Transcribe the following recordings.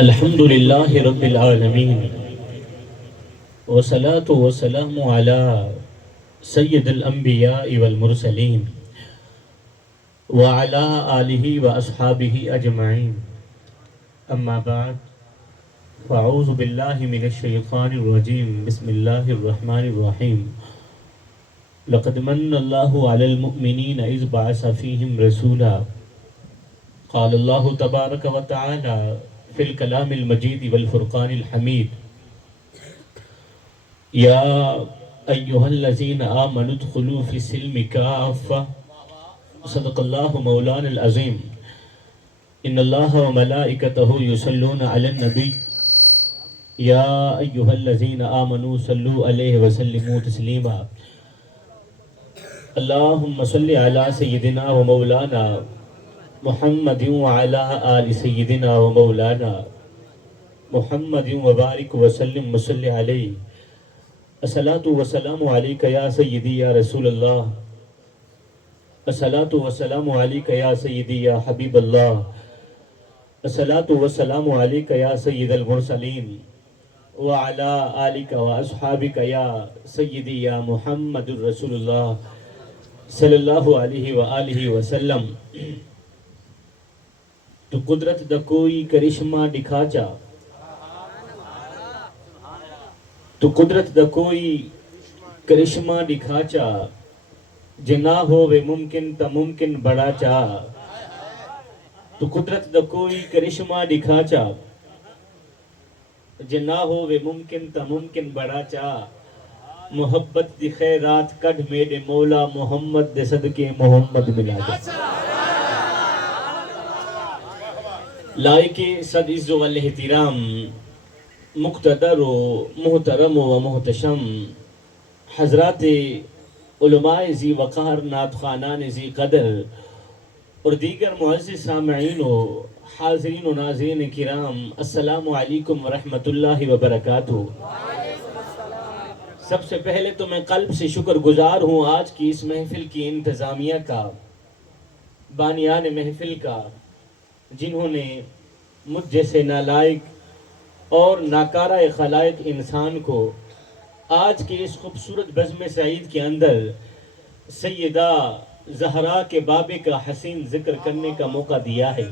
الحمد لله رب العالمين والصلاة والسلام على سيد الأنبياء والمرسلين وعلى آله وأصحابه أجمعين. أما بعد، فأعوذ بالله من الشيطان الرجيم. بسم الله الرحمن الرحيم. لقد من الله على المؤمنين إذ بعث فيهم رسولا. قال الله تبارك وتعالى في الكلام المجيد والفرقان الحميد: يا أيها الذين آمنوا ادخلوا في السلم كافة. صدق الله مولانا العظيم. إن الله وملائكته يصلون على النبي يا أيها الذين آمنوا صلوا عليه وسلموا تسليما. اللهم صل على سيدنا ومولانا محمد وعلى آل سيدنا ومولانا محمد وبارك وسلم وصل عليه. الصلاة والسلام عليك يا سيدي يا رسول الله. الصلاة والسلام عليك يا سيدي يا حبيب الله. الصلاة والسلام عليك يا سيد المرسلين وعلى آلك وأصحابك يا سيدي يا محمد رسول الله صلی اللہ علیہ وآلہ وسلم. تو قدرت دا کوئی کرشمہ دکھاچا، تو قدرت دا کوئی کرشمہ دکھاچا، جنا ہووے ممکن تا ممکن بڑا چا. تو قدرت دا کوئی کرشمہ دکھاچا، جنا ہووے ممکن تا ممکن بڑا چا. محبت دی خیرات کڈ میرے مولا محمد دے صدقے محمد ملا جا. لائق صد عز و احترام، مقتدر و محترم و محتشم حضرات علماء ذی وقار، نعت خوانان ذی قدر اور دیگر معزز سامعین و حاضرین و ناظرین کرام، السلام علیکم ورحمۃ اللہ وبرکاتہ. سب سے پہلے تو میں قلب سے شکر گزار ہوں آج کی اس محفل کی انتظامیہ کا، بانیان محفل کا، جنہوں نے مجھ جیسے نالائق اور ناکارہ خلائق انسان کو آج کے اس خوبصورت بزم سعید کے اندر سیدہ زہرا کے بابے کا حسین ذکر کرنے کا موقع دیا ہے.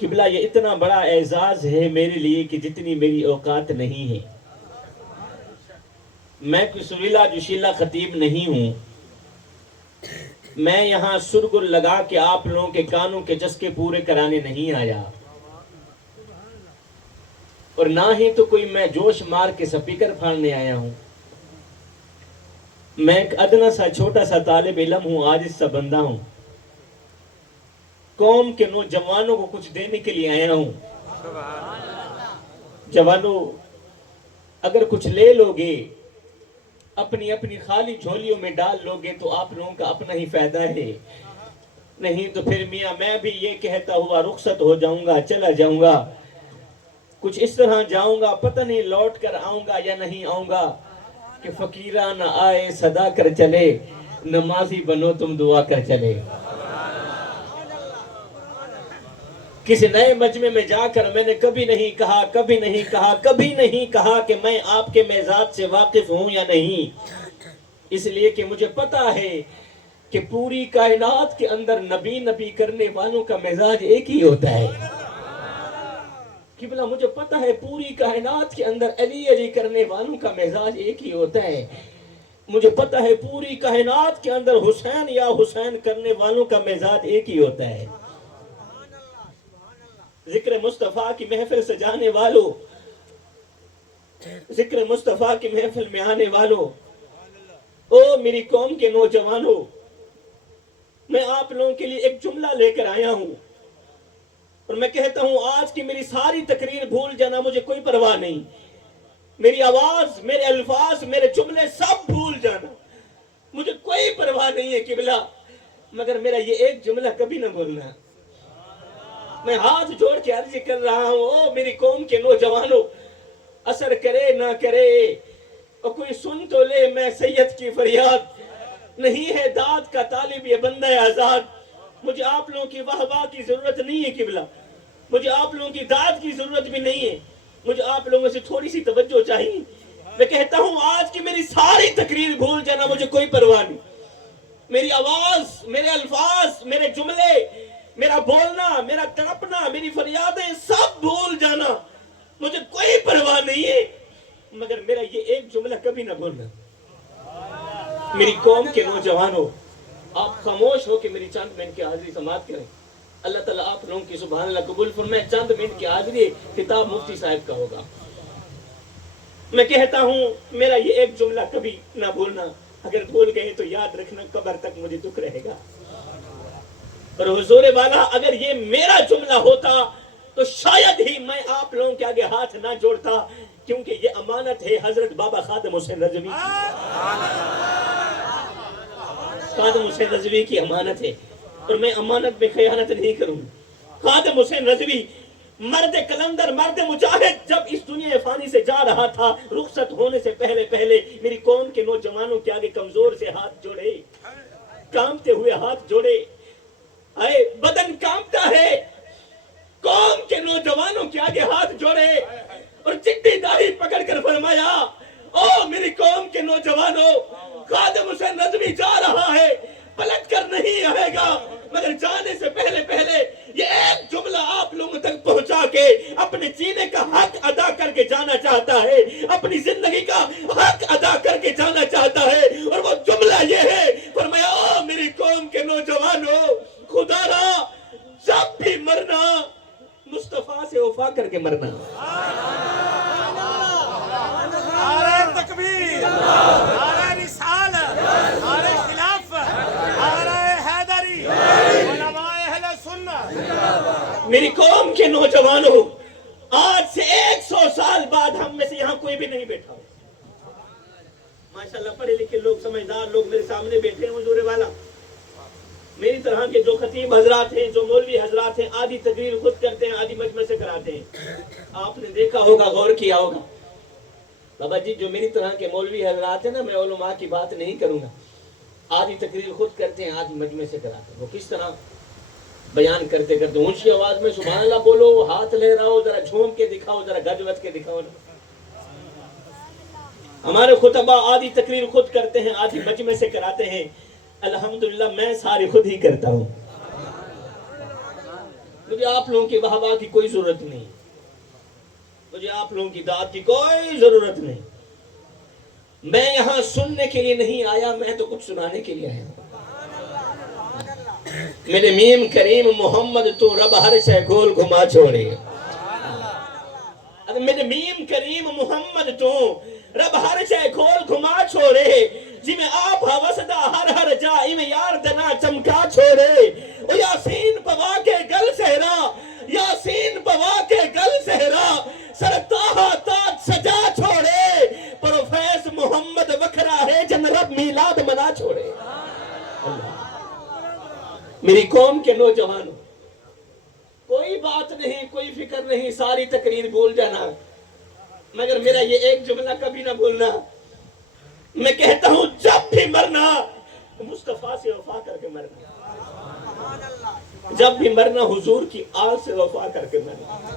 قبلہ یہ اتنا بڑا اعزاز ہے میرے لیے کہ جتنی میری اوقات نہیں ہے. میں کوئی سریلا جوشیلا خطیب نہیں ہوں. میں یہاں سرگل لگا کے آپ لوگوں کے کانوں کے چسکے پورے کرانے نہیں آیا، اور نہ ہی تو کوئی میں جوش مار کے سپیکر پھاڑنے آیا ہوں. میں ایک ادنا سا چھوٹا سا طالب علم ہوں، عاجز سا بندہ ہوں. قوم کے نوجوانوں کو کچھ دینے کے لیے آیا ہوں. جوانوں، اگر کچھ لے لوگے، اپنی اپنی خالی جھولیوں میں ڈال لوگے تو آپ لوگوں کا اپنا ہی فائدہ ہے. نہیں تو پھر میاں میں بھی یہ کہتا ہوا رخصت ہو جاؤں گا، چلا جاؤں گا. کچھ اس طرح جاؤں گا، پتہ نہیں لوٹ کر آؤں گا یا نہیں آؤں گا، کہ فقیرہ نہ آئے صدا کر چلے، نمازی بنو تم دعا کر چلے. کسی نئے مجمع میں جا کر میں نے کبھی نہیں کہا کہ میں آپ کے مزاج سے واقف ہوں یا نہیں. اس لیے کہ مجھے پتا ہے کہ پوری کائنات کے اندر نبی کرنے والوں کا مزاج ایک ہی ہوتا ہے. قبلہ مجھے پتا ہے پوری کائنات کے اندر علی کرنے والوں کا مزاج ایک ہی ہوتا ہے. مجھے پتا ہے پوری کائنات کے اندر حسین کرنے والوں کا مزاج ایک ہی ہوتا ہے. ذکر مصطفیٰ کی محفل سجانے والوں، ذکر مصطفیٰ کی محفل میں آنے والوں، او میری قوم کے نوجوانوں، میں آپ لوگوں کے لیے ایک جملہ لے کر آیا ہوں. اور میں کہتا ہوں آج کی میری ساری تقریر بھول جانا، مجھے کوئی پرواہ نہیں. میری آواز، میرے الفاظ، میرے جملے سب بھول جانا، مجھے کوئی پرواہ نہیں ہے قبلہ. مگر میرا یہ ایک جملہ کبھی نہ بھولنا. میں ہاتھ جوڑ کے عرض کر رہا ہوں، او میری قوم کے نوجوانوں، اثر کرے نہ کرے اور کوئی سن تو لے میں سید کی فریاد. نہیں ہے داد کا طالب یہ بندہ آزاد. مجھے آپ لوگوں کی واہ واہ کی ضرورت نہیں ہے قبلہ. مجھے آپ لوگوں کی داد کی ضرورت بھی نہیں ہے، مجھے آپ لوگوں سے تھوڑی سی توجہ چاہیے۔ میں کہتا ہوں آج کی میری ساری تقریر بھول جانا، مجھے کوئی پرواہ نہیں، میری آواز، میرے الفاظ، میرے جملے، میرا بولنا، میرا تڑپنا، میری فریادیں سب بھول جانا، مجھے کوئی پرواہ نہیں ہے، مگر میرا یہ ایک جملہ کبھی نہ بھولنا۔ میری قوم کے نوجوانوں، آپ خاموش ہو کہ میری چند منٹ کی حاضری سماعت کریں۔ اللہ تعالیٰ آپ لوگوں کی سبحان اللہ قبول فرمائے۔ چند منٹ کی حاضری خطاب مفتی صاحب کا ہوگا۔ میں کہتا ہوں میرا یہ ایک جملہ کبھی نہ بھولنا، اگر بھول گئے تو یاد رکھنا قبر تک مجھے دکھ رہے گا۔ اور حضور والا اگر یہ میرا جملہ ہوتا تو شاید ہی میں آپ لوگوں کے آگے ہاتھ نہ جوڑتا، کیونکہ یہ امانت ہے حضرت بابا خادم حسین رضوی کی۔ خادم حسین رضوی کی امانت ہے، اور میں امانت میں خیانت نہیں کروں۔ خادم حسین رضوی مرد کلندر، مرد مجاہد، جب اس دنیا فانی سے جا رہا تھا، رخصت ہونے سے پہلے میری قوم کے نوجوانوں کے آگے کمزور سے ہاتھ جوڑے، کامتے ہوئے ہاتھ جوڑے، آئے بدن کامتا ہے، قوم کے نوجوانوں کے آگے ہاتھ جوڑے اور چٹی داڑھی پکڑ کر فرمایا، او میری قوم کے نوجوانوں، خادم حسین رضوی جا رہا ہے، پلٹ کر نہیں آئے گا، مگر جانے سے پہلے یہ ایک جملہ آپ لوگوں تک پہنچا کے اپنے جینے کا حق ادا کر کے جانا چاہتا ہے، اپنی زندگی کا حق ادا کر کے جانا چاہتا ہے، اور وہ جملہ یہ ہے، فرمایا او میری قوم کے نوجوانوں، خدا را جب بھی مرنا مصطفیٰ سے وفا کر کے مرنا۔ نعرہ تکبیر، نعرہ رسالت، نعرہ خلافت، نعرہ حیدری، علماء اہل سنت۔ میری قوم کے نوجوانوں، آج سے 100 سال بعد ہم میں سے یہاں کوئی بھی نہیں بیٹھا ہو۔ ماشاءاللہ پڑھے لکھے لوگ، سمجھدار لوگ میرے سامنے بیٹھے ہیں حضور والا۔ میری طرح کے جو خطیب حضرات ہیں، جو مولوی حضرات ہیں، آدھی تقریر خود کرتے ہیں، آدھی مجمع سے کراتے ہیں۔ آپ نے دیکھا ہوگا، غور کیا ہوگا۔ بابا جی جو میری طرح کے مولوی حضرات ہیں نا، میں علماء کی بات نہیں کروں گا، آدھی تقریر خود کرتے ہیں، آدھی مجمع سے کراتے ہیں۔ وہ کس طرح بیان کرتے اونچی آواز میں سبحان اللہ بولو، ہاتھ لے رہا ہو، ذرا جھوم کے دکھاؤ، ذرا گج وج کے دکھاؤ۔ ہمارے خطبہ آدھی تقریر خود کرتے ہیں، آدھی مجمع سے کراتے ہیں۔ الحمدللہ میں ساری خود ہی کرتا ہوں، مجھے آپ لوگوں کی واہ واہ کی کوئی ضرورت نہیں، مجھے آپ لوگوں کی داد کی کوئی ضرورت نہیں۔ میں یہاں سننے کے لیے نہیں آیا، میں تو کچھ سنانے کے لیے آیا ہوں۔ میرے میم کریم محمد تو رب ہر شے گول گھما چھوڑے، میرے میم کریم محمد تو رب ہر شے گول گھما چھوڑے، جی میں آپ ہوسدہ ہر جا میں یار دنا چمکا چھوڑے۔ او یاسین پوا کے گل سہرا، یاسین پوا کے گل سہرا، سرتاہا تاج سجا چھوڑے، پروفیس محمد وکھرا ہے جن رب میلاد منا چھوڑے۔ میری قوم کے نوجوانوں، کوئی بات نہیں، کوئی فکر نہیں، ساری تقریر بھول جانا، مگر میرا یہ ایک جملہ کبھی نہ بھولنا۔ میں کہتا ہوں جب بھی مرنا مصطفیٰ سے وفا کر کے مرنا، جب بھی مرنا حضور کی آل سے وفا کر کے مرنا،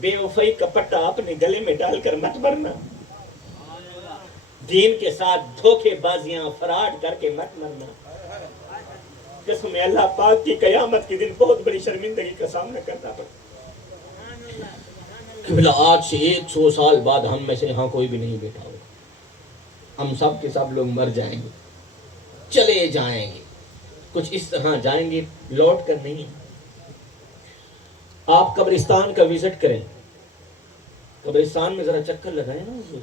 بے وفائی کا پٹا اپنے گلے میں ڈال کر مت مرنا، دین کے ساتھ دھوکے بازیاں فراڈ کر کے مت مرنا۔ قسم اللہ پاک کی قیامت کے دن بہت بڑی شرمندگی کا سامنا کرنا پڑتا۔ قبلہ آج سے 100 سال بعد ہم میں سے یہاں کوئی بھی نہیں بیٹھا ہوگا، ہم سب کے سب لوگ مر جائیں گے، چلے جائیں گے، کچھ اس طرح جائیں گے، لوٹ کر نہیں۔ آپ قبرستان کا وزٹ کریں، قبرستان میں ذرا چکر لگائیں نا،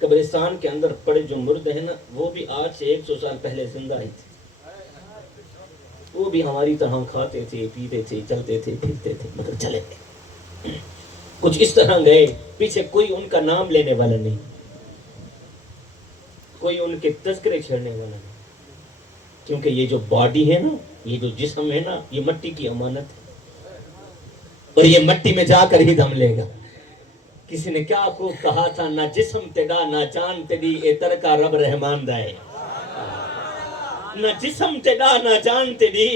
قبرستان کے اندر پڑے جو مرد ہیں نا، وہ بھی آج سے 100 سال پہلے زندہ ہی تھے، وہ بھی ہماری طرح کھاتے تھے، پیتے تھے، چلتے تھے، پھرتے تھے، مگر چلے گئے، کچھ اس طرح گئے، پیچھے کوئی ان کا نام لینے والا نہیں، کوئی ان کے تذکرے چھڑنے والا نہیں، کیونکہ یہ جو باڈی ہے نا، یہ جو جسم ہے نا، یہ مٹی کی امانت ہے، اور یہ مٹی میں جا کر ہی دم لے گا۔ کسی نے کیا خوب کہا تھا، نہ جسم تیڈا نہ جان تیری، اے ترکا رب رحمان دائے، نہ جسم تیڈا نہ جان تیری،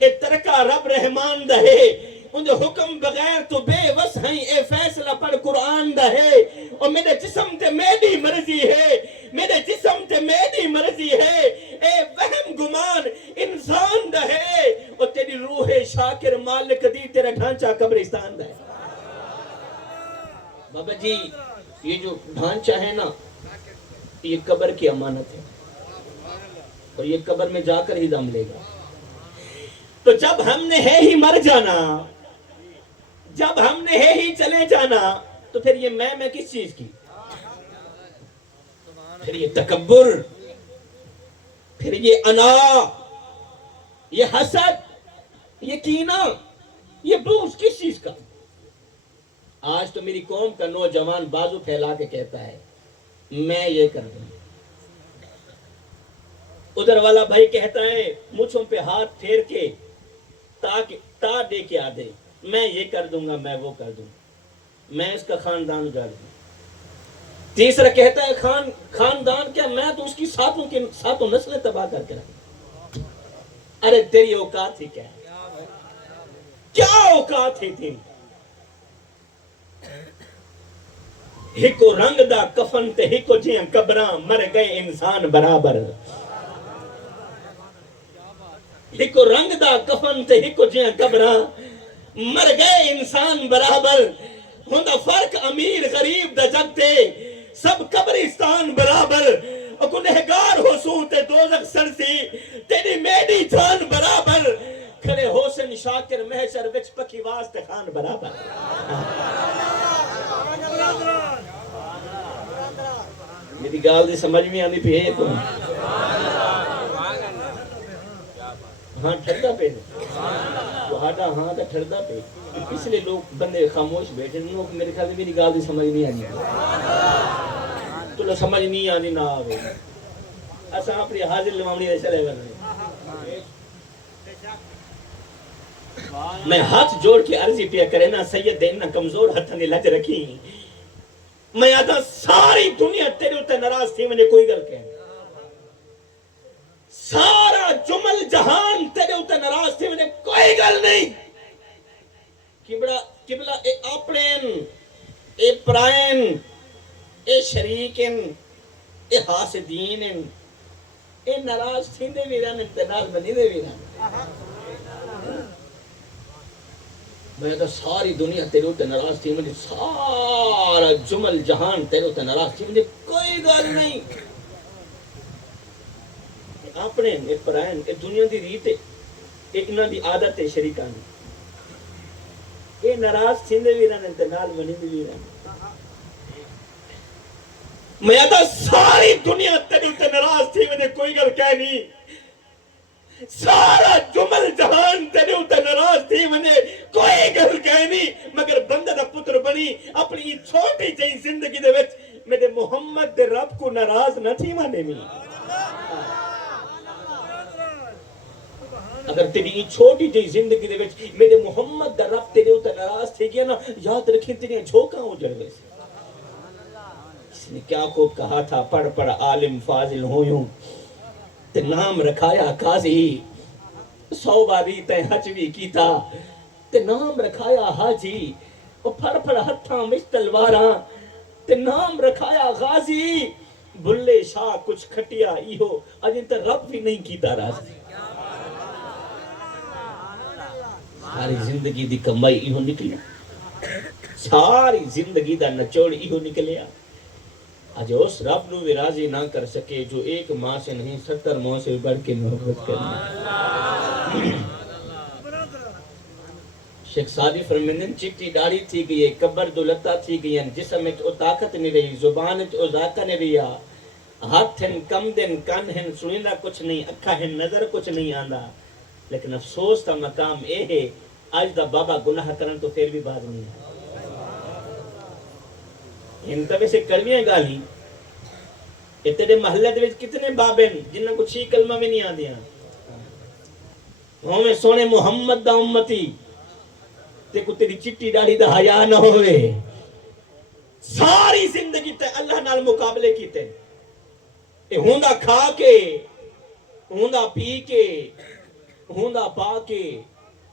اے ترکا رب رحمان دا ہے ان دے حکم بغیر تو بے وس ہیں اے فیصلہ پڑھ قرآن دا ہے اور میرے جسم تے میری مرضی ہے میرے جسم تے میری مرضی ہے اے وہم گمان انسان دا ہے اور تیری روح شاکر مالک دی تیرا ڈھانچہ قبرستان دا ہے بابا جی یہ جو ڈھانچہ ہے نا یہ قبر کی امانت ہے اور یہ قبر میں جا کر ہی دم لے گا تو جب ہم نے ہے ہی مر جانا جب ہم نے ہے ہی چلے جانا تو پھر یہ میں کس چیز کی پھر یہ تکبر پھر یہ انا یہ حسد یہ کینہ یہ بغض کس چیز کا آج تو میری قوم کا نوجوان بازو پھیلا کے کہتا ہے میں یہ کر دوں ادھر والا بھائی کہتا ہے مجھوں پہ ہاتھ پھیر کے تا دے کے آ دے میں یہ کر دوں گا میں وہ کر دوں میں اس کا خاندان اجاڑ دوں تیسرا کہتا ہے خاندان کیا میں تو اس کی ساتوں نسلیں تباہ کر کے رکھوں ارے تیری اوقات ہی کیا اوقات ہے تیری ہکو رنگ دا کفن تے ہکو جیاں قبراں مر گئے انسان برابر ہکو رنگ دا کفن تے ہکو جیاں قبراں مر گئے انسان برابر ہوندا فرق امیر غریب دا جگ تے سب قبرستان برابر اور گنہگار ہو سو تے دوزخ سرسی تیری میری جان برابر کھڑے حسن شاکر محشر وچ پکی واسطے خان برابر میری گال دی سمجھ میں آنی پہ ہے تو ہاں ٹھڑدا پہ وہاں ہاں تا ٹھڑدا پہ پچھلے لوگ بندے خاموش بیٹھے لوگ میرے خیال میں میری گال دی سمجھ نہیں آنی تو لو سمجھ نہیں آنی نہ آوے اساں اپنی حاضر لمامنی دے چلے گئے میں ہاتھ جوڑ کے عرضی پیا کرے نا سید دے انہاں کمزور ہتھاں دی لج رکھی میں آدھا ساری دنیا تیرے ہوتے ناراض تھی مجھے کوئی گل کہہ سارا جمل جہان تیرے ہوتے ناراض تھی مجھے کوئی گل نہیں قبلہ اے اپڑین اے پرائن اے شریکن اے حاسدین اے ناراض تھی دے ویران انتناز بنی دے ویران میں تو ساری دنیا تیرے ہوتے ناراض تھی مجھے سارا جمل جہان تیرے ہوتے ناراض تھی مجھے کوئی گل نہیں اپنے اے پرائن اے دنیا دی ریت اے انہاں دی عادت ہے شریکانی اے ناراض تھی دے ویران انتناز بنی دے ویران میں تو ساری دنیا تیرے ہوتے ناراض تھی مجھے کوئی گل کہہ نہیں سارا جمل جہان تیرے ہوتے ناراض تھی مجھے کوئی گل کہنی مگر بندہ دا پتر بنی اپنی چھوٹی جئی زندگی دے وچ میرے محمد دے رب کو ناراض نہ تھی مانے میں اگر تیری چھوٹی جئی زندگی دے وچ میرے محمد دا رب تیرے ہوتے ناراض تھی گیا نا یاد رکھیں تیری جھوکاں ہو جڑوے سے اس نے کیا خوب کہا تھا پڑھ پڑھ عالم فاضل ہویوں تے نام رکھایا قاضی 100 باری تے حج بھی کیتا تے نام رکھایا حاجی او پھڑ پھڑ ہتھاں وچ تلواراں تے نام رکھایا غازی بلے شاہ کچھ کھٹیا ایہو اج تے رب بھی نہیں کیتا راضی ساری زندگی دی کمائی ایہو نکلی ساری زندگی دا نچوڑ ایہو نکلیا آج اس رب نو بھی راضی نہ کر سکے جو ایک ماں سے نہیں 70 ماں سے بڑھ کے محبت کرنا شیخ سادی فرمیندن چٹی داڑھی تھی گئی ہے قبر دولتا تھی گئی ہے جسم میں او طاقت نہیں رہی زبان میں او ذاکہ نہیں رہی ہاتھ ہیں کم دن کان ہیں سنینا کچھ نہیں اکھا ہیں نظر کچھ نہیں آندا لیکن افسوس کا مقام اے ہے آج دا بابا گناہ کرن تو پھر بھی باز نہیں ہے انتبہ سے کلمیاں گالی اتنے محلہ دے کتنے بابن جنہاں کو 6 کلمہ میں نہیں آ دیا ہمیں سونے محمد دا امتی تے کو تیری چٹی داڑھی دا حیا نہ ہوئے ساری زندگی تے اللہ نال مقابلے کیتے ہوندہ کھا کے ہوندہ پی کے ہوندہ پا کے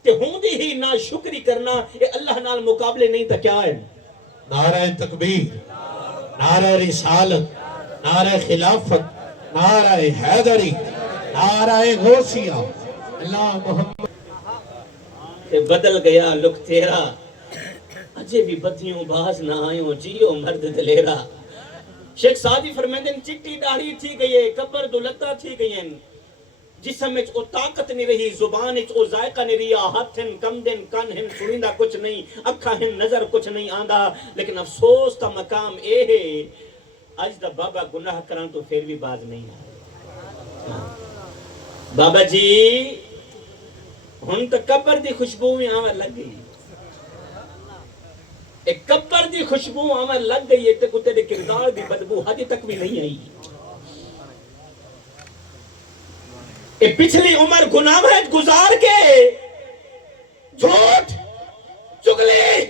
تے ہوندی ہی نا شکری کرنا اے اللہ نال مقابلے نہیں تا کیا ہے؟ نعرہ تکبیر، نعرہ رسالت، نعرہ خلافت، نعرہ حیدری، نعرہ غوثیہ، اللہ محمد تے بدل گیا لک تیرا اجے بھی بدیوں باز نہ آئیوں جیو مرد دلیرا. شیخ سعدی فرمیندے چٹی داڑھی تھی گئی ہے، کبر دولتہ تھی گئی ہیں، جسم وچ او طاقت نہیں رہی، زبان وچ او ذائقہ نہیں رہیا، ہاتھ ہن کم دن، کان ہن سنیندا کچھ نہیں، اکھاں ہن نظر کچھ نہیں آندا. لیکن افسوس تا مقام اے ہے اج دا بابا گناہ کران تو پھر بھی باز نہیں آئے. بابا جی ہن تو قبر دی خوشبو میں آوے لگ گئی، ایک قبر دی خوشبو آوے لگ گئی ہے تے کتے دے کردار دی بدبو حدی تک بھی نہیں آئی. اے پچھلی عمر گناہ میں گزار کے جھوٹ چگلی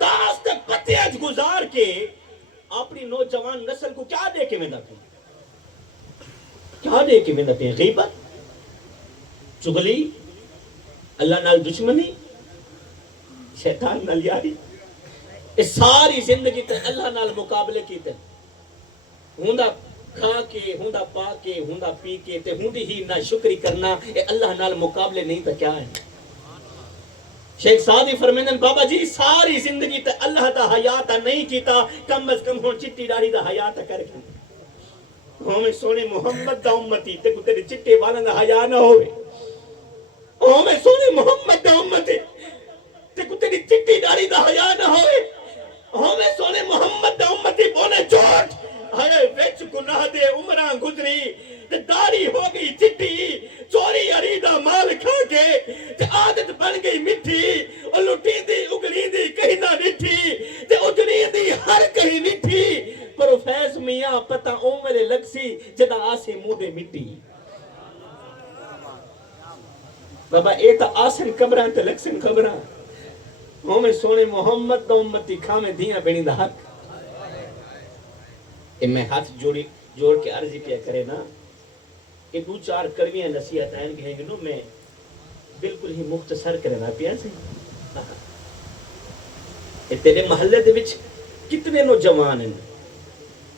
تاس تے پتیج گزار کے اپنی نوجوان نسل کو کیا دے کے میں دکھیں؟ کیا دے کے میں دکھیں؟ غیبت، چگلی، اللہ نال دشمنی، شیطان نال یاری. اس ساری زندگی تے اللہ نال مقابلے کیتے ہوندہ کھا کے، ہوندہ پا کے، ہوندہ پی کے تے ہوندی ہی نہ شکری کرنا اے اللہ نال مقابلے نہیں تا کیا ہے؟ شیخ سعدی فرمیندن بابا جی ساری زندگی تے اللہ دا حیات نہیں کیتا، کم از کم ہون چٹی داڑھی دا حیات کر کے ہمیں سونے محمد دا امتی تے کو تیرے چٹے والا دا حیا نہ ہوئے. ہمیں سونے محمد دا امتی تے کو تیری چٹی داڑھی دا حیا نہ ہوئے. ہمیں سونے محمد دا امتی بونے جھوٹ ہرے وچ گناہ دے عمران گزری تے داڑھی ہو گئی چٹی، چوری عریدہ مال کھا کے تے عادت بن گئی مٹھی، اور لٹی دی اگلی دی کہیں نہ نٹھی تے اجری دی ہر کہیں نٹھی. پر فیض میاں پتہ اوملے لگ سی جدا آسے منہ دے مٹی. بابا اے تا آسن قبران تے لکسن قبران ہمیں سونے محمد دا امتی کھامے دیاں بینی دا حق. اے میں ہاتھ جوڑ کے عرضی پیا کرے نا کہ دو چار کرویاں نصیحت آئین گئے گے نو میں بالکل ہی مختصر کرنا پیا سے. اے تیرے محلے دے وچ کتنے نوجوان ہیں،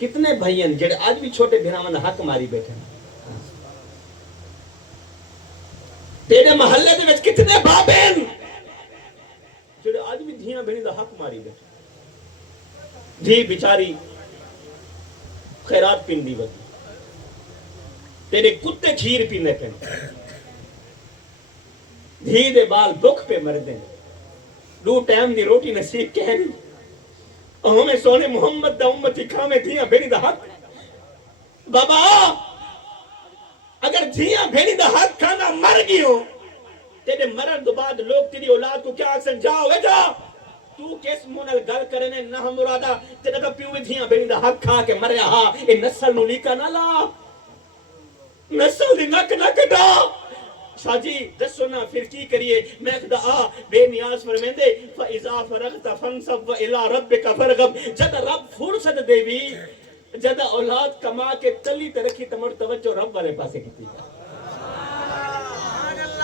کتنے بھائی ہیں جڑے آج بھی چھوٹے بھراواں دا حق ماری بیٹھے ہیں. تیرے محلے دے وچ کتنے باپ ہیں جڑے آج بھی دھیاں بہنی دا حق ماری بیٹھے. دھی بیچاری خیرات پیندی بدی، تیرے کتے کھیر پینے پہ، دھی دے بال بکھ پہ مر دیں، دو ٹائم دی روٹی نصیب کہنی. ہمیں سونے محمد دا امتی کھامے دھیاں بہنی دا حق. بابا اگر دھیاں بہنی دا حق کھانا مر گئیوں تیرے مرن دو بعد لوگ تیری اولاد کو کیا اکسن جاؤ اے جا تو کس مونل گل کرنے نہ مرادا تیرے کا پیوی دھیاں بینی دا حق کھا کے مریا ہاں اے نسل نو لیکا نہ لا، نسل دی نک نہ کٹا. شاہ جی دسو نا پھر کی کریے؟ میں خدا بے نیاز فرمیندے فَإِذَا فَرَغْتَ فَانْصَبْ وَإِلَىٰ رَبِّكَ فَارْغَب. جد رب فرصت دے بھی جد اولاد کما کے تلی تے رکھی تمر توجہ رب والے پاسے کیتی.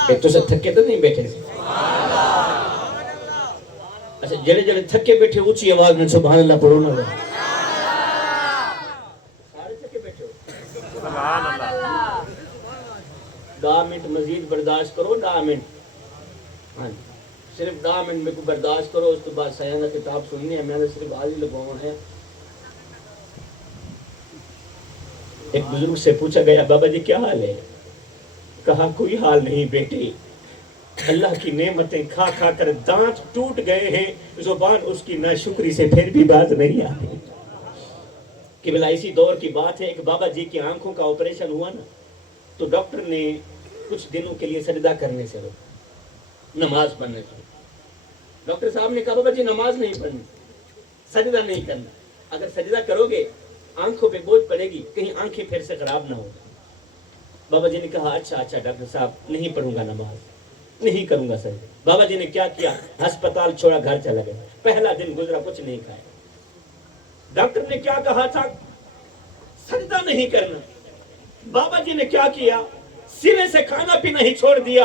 ایک تو سے تھکے تو نہیں بیٹھے سے؟ اچھا جڑے جڑے تھکے بیٹھے اونچی آواز میں سبحان اللہ پڑھو نا. سارے تھکے بیٹھے ہو؟ سبحان اللہ. 10 منٹ مزید برداشت کرو، 10 منٹ، ہاں صرف 10 منٹ میں کو برداشت کرو. اس تو بعد سیانہ کتاب سننی ہے، میں نے صرف آدھی لگواؤں ہے. ایک بزرگ سے پوچھا گیا بابا جی کیا حال ہے؟ کہا کوئی حال نہیں بیٹے، اللہ کی نعمتیں کھا کھا کر دانت ٹوٹ گئے ہیں، زبان اس کی ناشکری سے پھر بھی باز نہیں آتی. کہ بلا اسی دور کی بات ہے، ایک بابا جی کی آنکھوں کا آپریشن ہوا نا تو ڈاکٹر نے کچھ دنوں کے لیے سجدہ کرنے سے روکا، نماز پڑھنے سے. ڈاکٹر صاحب نے کہا بابا جی نماز نہیں پڑھنی، سجدہ نہیں کرنا، اگر سجدہ کرو گے آنکھوں پہ بوجھ پڑے گی، کہیں آنکھیں پھر سے خراب نہ ہو. بابا جی نے کہا اچھا ڈاکٹر صاحب نہیں پڑھوں گا نماز، نہیں کروں گا سجدہ. بابا جی نے کیا کیا؟ ہسپتال چھوڑا گھر چلا گیا. پہلا دن گزرا کچھ نہیں کھایا. ڈاکٹر نے کیا کہا تھا؟ سجدہ نہیں کرنا. بابا جی نے کیا کیا؟ سرے سے کھانا پینا ہی چھوڑ دیا.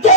2